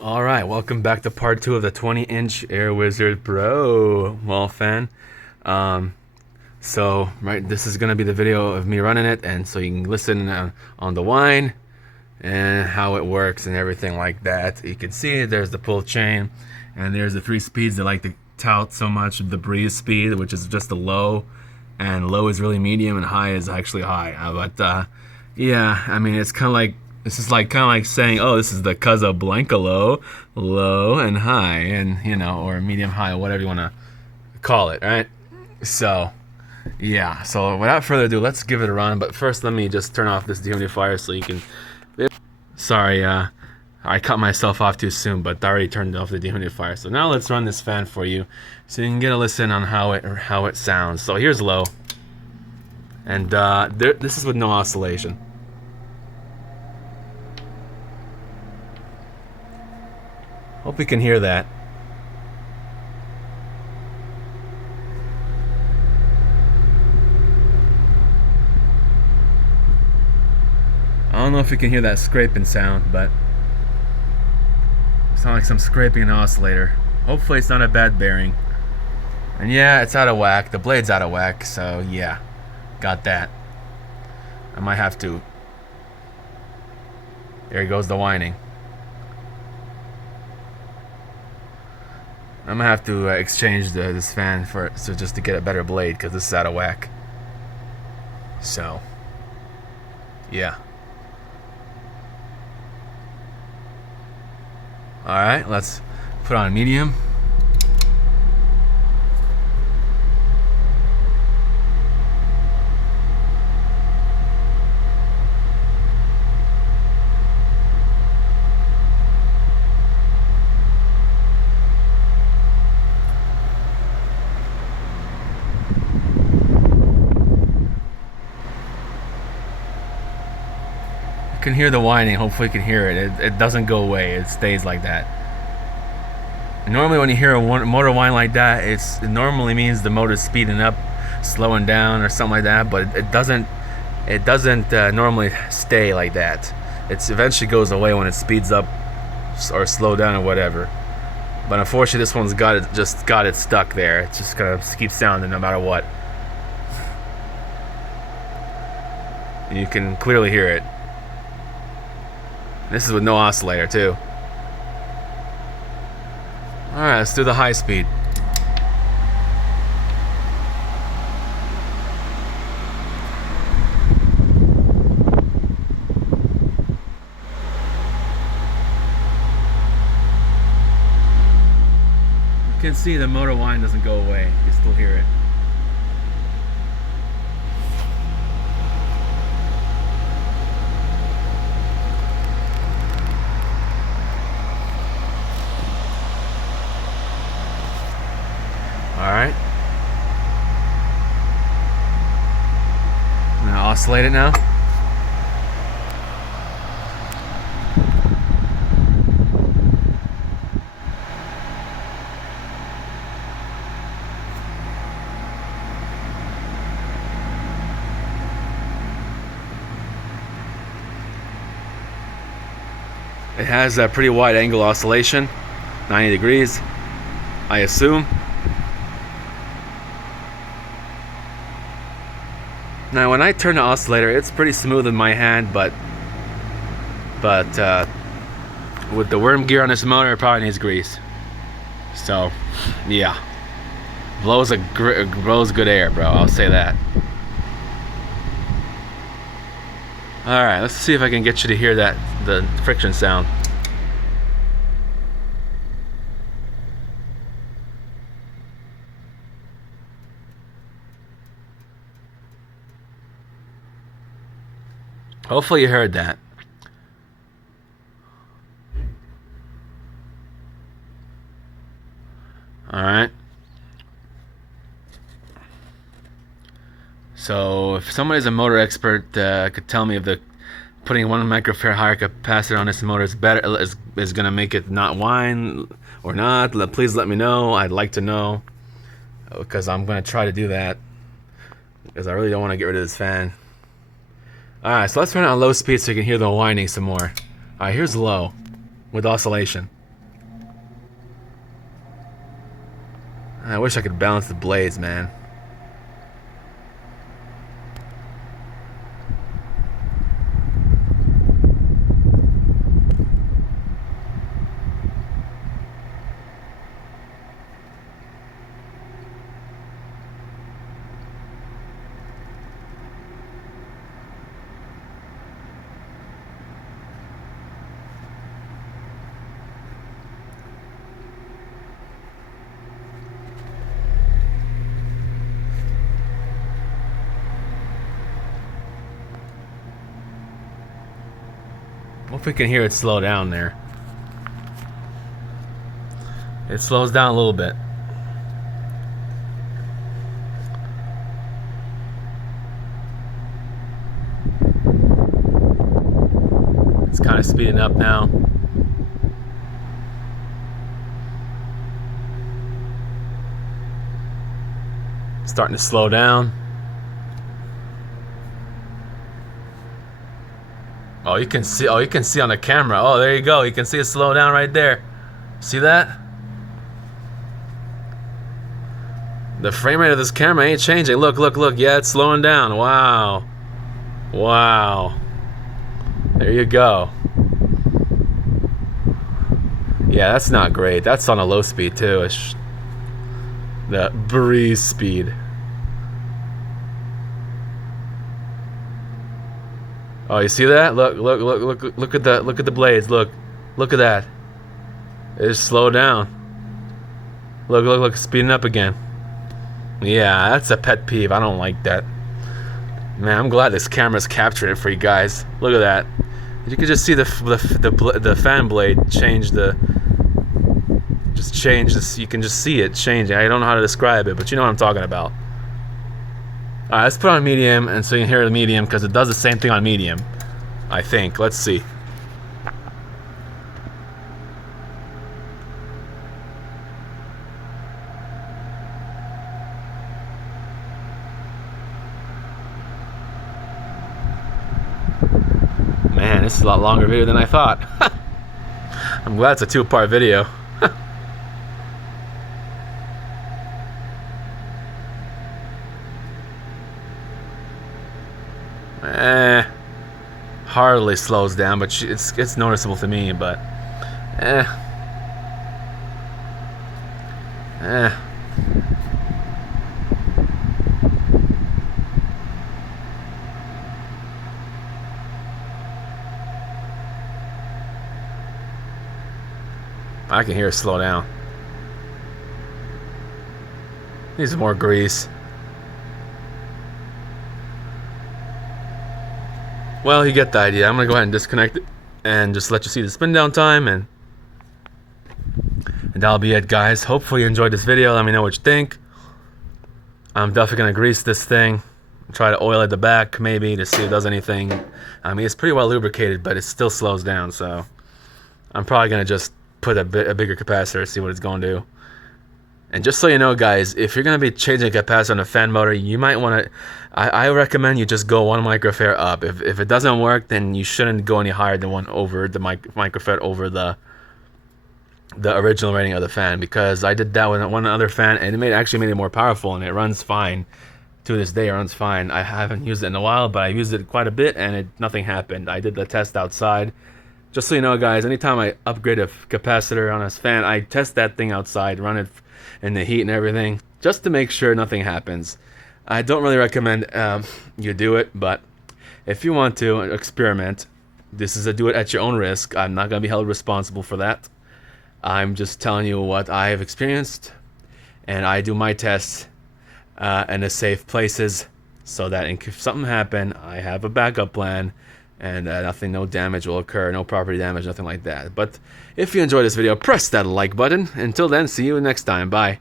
Alright, welcome back to part 2 of the 20-inch Air Wizard Pro wall fan. Um, this is going to be the video of me running it, and so you can listen on the whine and how it works and everything like that. You can see there's the pull chain, and there's the 3 speeds that like to tout so much. The breeze speed, which is just the low, and low is really medium, and high is actually high. Yeah, I mean, it's kind of like, this is like kind of like saying, oh, this is the Casablanca low and high, and or medium high, whatever you want to call it, right? So, yeah. So without further ado, let's give it a run. But first, let me just turn off this dehumidifier so you can. Sorry, I cut myself off too soon, but I already turned off the dehumidifier. So now let's run this fan for you, so you can get a listen on how it sounds. So here's low, and this is with no oscillation. Hope you can hear that. I don't know if you can hear that scraping sound, but it sounds like some scraping in an oscillator. Hopefully it's not a bad bearing. And yeah, it's out of whack. The blade's out of whack, so yeah, got that. I might have to. There goes the whining. I'm gonna have to exchange this fan just to get a better blade, because this is out of whack. So, yeah. Alright, let's put on medium. You can hear the whining. Hopefully you can hear it. It doesn't go away. It stays like that. And normally when you hear a motor whine like that, it normally means the motor's speeding up, slowing down, or something like that. But it doesn't normally stay like that. It eventually goes away when it speeds up or slow down or whatever. But unfortunately, this one's got it stuck there. It's just gonna keep sounding no matter what. You can clearly hear it. This is with no oscillator too. Alright, let's do the high speed. You can see the motor whine doesn't go away. You still hear it. Alright. I'm gonna oscillate it now. It has a pretty wide angle oscillation, 90 degrees, I assume. Now when I turn the oscillator, it's pretty smooth in my hand, but with the worm gear on this motor, it probably needs grease. So, yeah, blows good air, bro. I'll say that. All right, let's see if I can get you to hear the friction sound. Hopefully you heard that. Alright. So if somebody's a motor expert, could tell me if putting 1 microfarad higher capacitor on this motor is gonna make it not whine or not. Please let me know. I'd like to know, because I'm gonna try to do that, because I really don't want to get rid of this fan. Alright, so let's run it on low speed so you can hear the whining some more. Alright, here's low with oscillation. I wish I could balance the blades, man. Hope we can hear it slow down there. It slows down a little bit. It's kind of speeding up now. Starting to slow down. Oh, you can see. Oh, you can see on the camera. Oh, there you go. You can see it slow down right there. See that? The frame rate of this camera ain't changing. Look, look, look. Yeah, it's slowing down. Wow. Wow. There you go. Yeah, that's not great. That's on a low speed too. It's the breeze speed. Oh, you see that? Look, look, look, look, look at that. Look at the blades. Look, look at that. It's slowed down. Look, look, look, speeding up again. Yeah, that's a pet peeve. I don't like that. Man, I'm glad this camera's captured it for you guys. Look at that. You can just see the fan blade change the. Just change this. You can just see it changing. I don't know how to describe it, but you know what I'm talking about. Alright, let's put on medium, and so you can hear the medium, because it does the same thing on medium, I think. Let's see. Man, this is a lot longer video than I thought. I'm glad it's a two-part video. Hardly slows down, but it's noticeable to me. But I can hear it slow down. Needs more grease. Well, you get the idea. I'm gonna go ahead and disconnect it and just let you see the spin down time, and that'll be it, guys. Hopefully you enjoyed this video. Let me know what you think. I'm definitely gonna grease this thing, try to oil at the back maybe to see if it does anything. I mean, it's pretty well lubricated, but it still slows down, so I'm probably gonna just put a bigger capacitor, see what it's gonna do. And just so you know, guys, if you're going to be changing a capacitor on a fan motor, you might want to... I recommend you just go 1 microfarad up. If it doesn't work, then you shouldn't go any higher than 1 over the microfarad over the original rating of the fan. Because I did that with one other fan, and it actually made it more powerful, and it runs fine. To this day, it runs fine. I haven't used it in a while, but I used it quite a bit, and nothing happened. I did the test outside. Just so you know, guys, anytime I upgrade a capacitor on a fan, I test that thing outside, run it in the heat and everything, just to make sure nothing happens. I don't really recommend you do it, but if you want to experiment, this is a do it at your own risk. I'm not going to be held responsible for that. I'm just telling you what I have experienced, and I do my tests in the safe places, so that if something happens, I have a backup plan, and no damage will occur, no property damage, nothing like that. But if you enjoyed this video, press that like button. Until then, see you next time. Bye.